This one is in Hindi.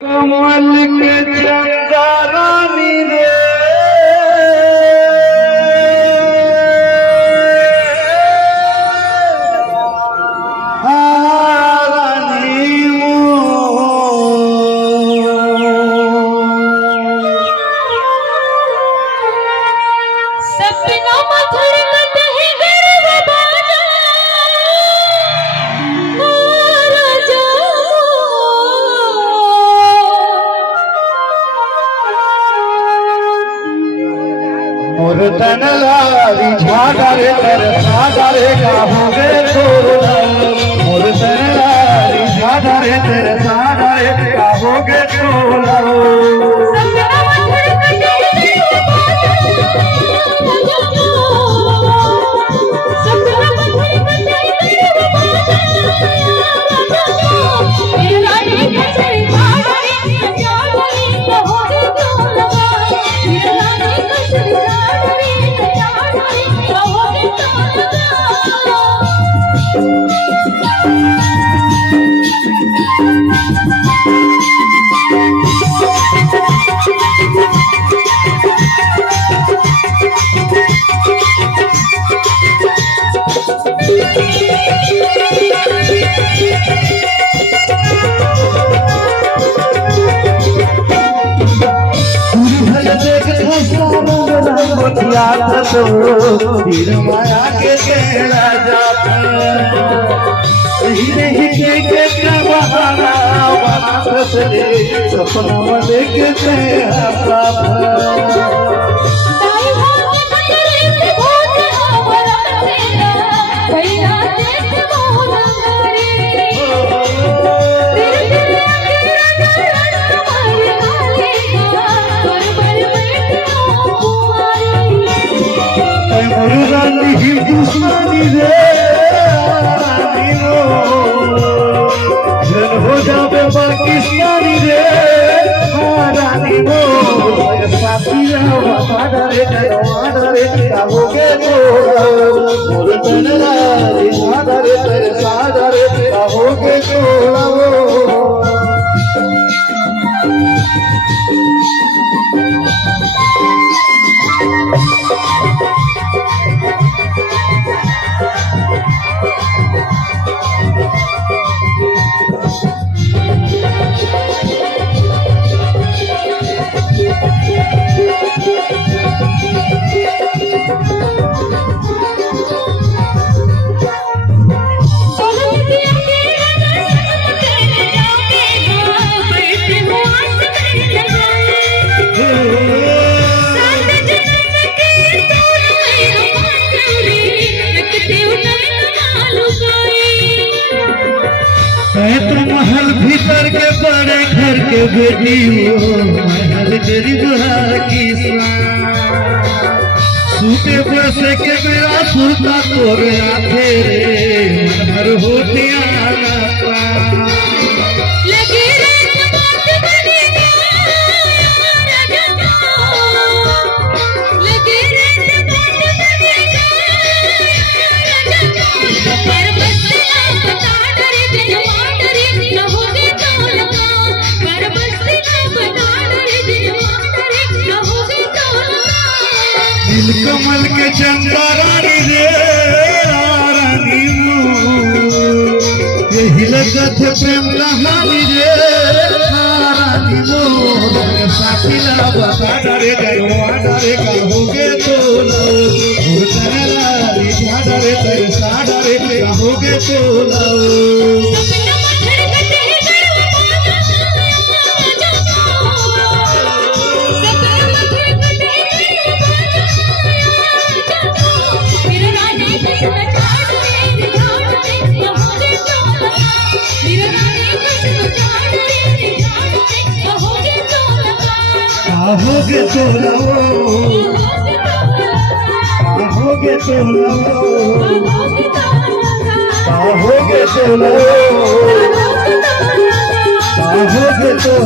कमल के चंदा रानी रे तन लारी झागरे कर सागरे का होगे तोला मोर तन लारी झागरे तेरे सागरे का होगे तोला तीर माया के कहला जाता के बहाना बना से सपना में देखते दुश्मनी रे जन हो जावे पाकिस्तानी रे रानी वो साथी वादारे का होगे मोर तनरा सादरे तेरे सादरे का होगे महल भीतर के बड़े घर के बेटी हो महल गरीब की सूटे बसे के मेरा सुरता तोरे फेरे हर होतिया कमल के चंदा रानी रे रानी यही लगत प्रेम कहानी रे रानी साथी ना बता डरे डरे का होगे तो डरे तेरे साडरे का होगे तो होगे तो होगे तो होगे तो होगे तो